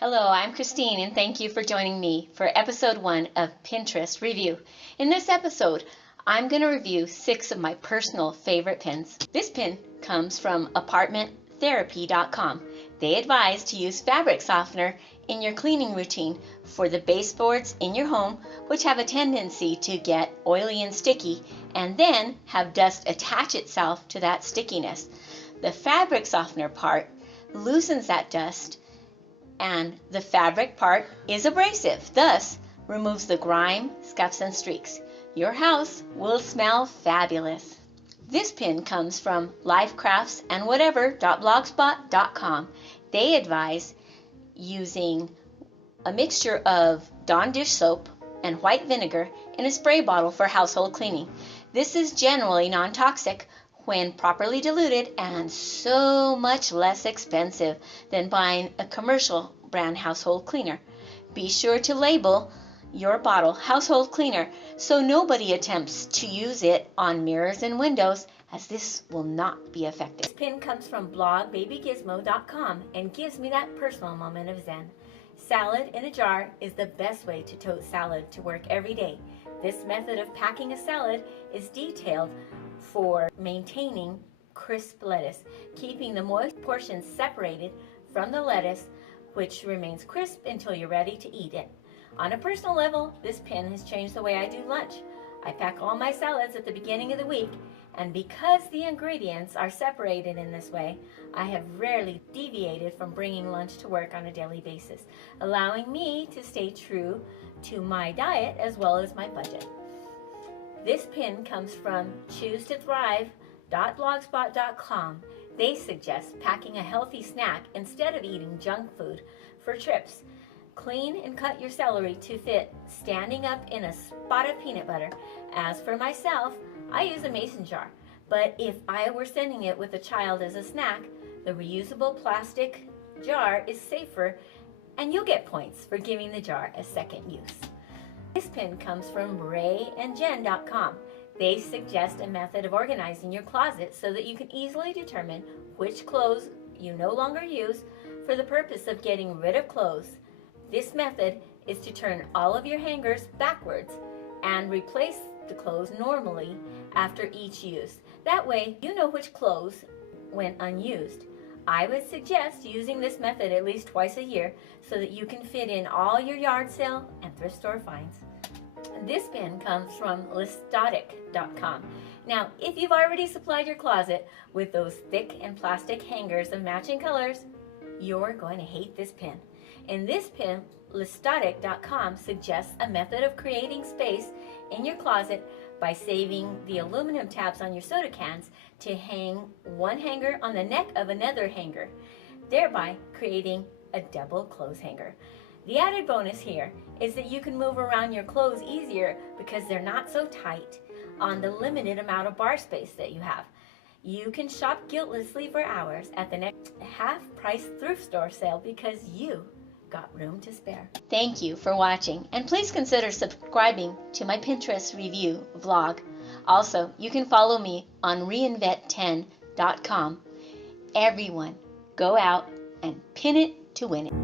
Hello, I'm Christine and thank you for joining me for episode 1 of Pinterest Review. In this episode, I'm going to review 6 of my personal favorite pins. This pin comes from ApartmentTherapy.com. They advise to use fabric softener in your cleaning routine for the baseboards in your home, which have a tendency to get oily and sticky and then have dust attach itself to that stickiness. The fabric softener part loosens that dust, and the fabric part is abrasive, thus removes the grime, scuffs, and streaks. Your house will smell fabulous. This pin comes from LifeCraftsandWhatever.blogspot.com. They advise using a mixture of Dawn dish soap and white vinegar in a spray bottle for household cleaning. This is generally non-toxic when properly diluted and so much less expensive than buying a commercial brand household cleaner. Be sure to label your bottle household cleaner so nobody attempts to use it on mirrors and windows, as this will not be effective. This pin comes from blog.babygizmo.com and gives me that personal moment of zen. Salad in a jar is the best way to tote salad to work every day. This method of packing a salad is detailed for maintaining crisp lettuce, keeping the moist portions separated from the lettuce, which remains crisp until you're ready to eat it. On a personal level, this pin has changed the way I do lunch. I pack all my salads at the beginning of the week, and because the ingredients are separated in this way, I have rarely deviated from bringing lunch to work on a daily basis, allowing me to stay true to my diet as well as my budget. This pin comes from ChooseToThrive.blogspot.com. They suggest packing a healthy snack instead of eating junk food for trips. Clean and cut your celery to fit standing up in a spot of peanut butter. As for myself, I use a mason jar, but if I were sending it with a child as a snack, the reusable plastic jar is safer, and you'll get points for giving the jar a second use. This pin comes from rayandjen.com. They suggest a method of organizing your closet so that you can easily determine which clothes you no longer use for the purpose of getting rid of clothes. This method is to turn all of your hangers backwards and replace the clothes normally after each use. That way you know which clothes went unused. I would suggest using this method at least twice a year so that you can fit in all your yard sale and thrift store finds. This pin comes from Listotic.com. Now, if you've already supplied your closet with those thick and plastic hangers of matching colors, you're going to hate this pin. In this pin, Listotic.com suggests a method of creating space in your closet by saving the aluminum tabs on your soda cans to hang one hanger on the neck of another hanger, thereby creating a double clothes hanger. The added bonus here is that you can move around your clothes easier because they're not so tight on the limited amount of bar space that you have. You can shop guiltlessly for hours at the next half-price thrift store sale because you got room to spare. Thank you for watching, and please consider subscribing to my Pinterest review vlog. Also, you can follow me on ReinventTen.com. Everyone, go out and pin it to win it.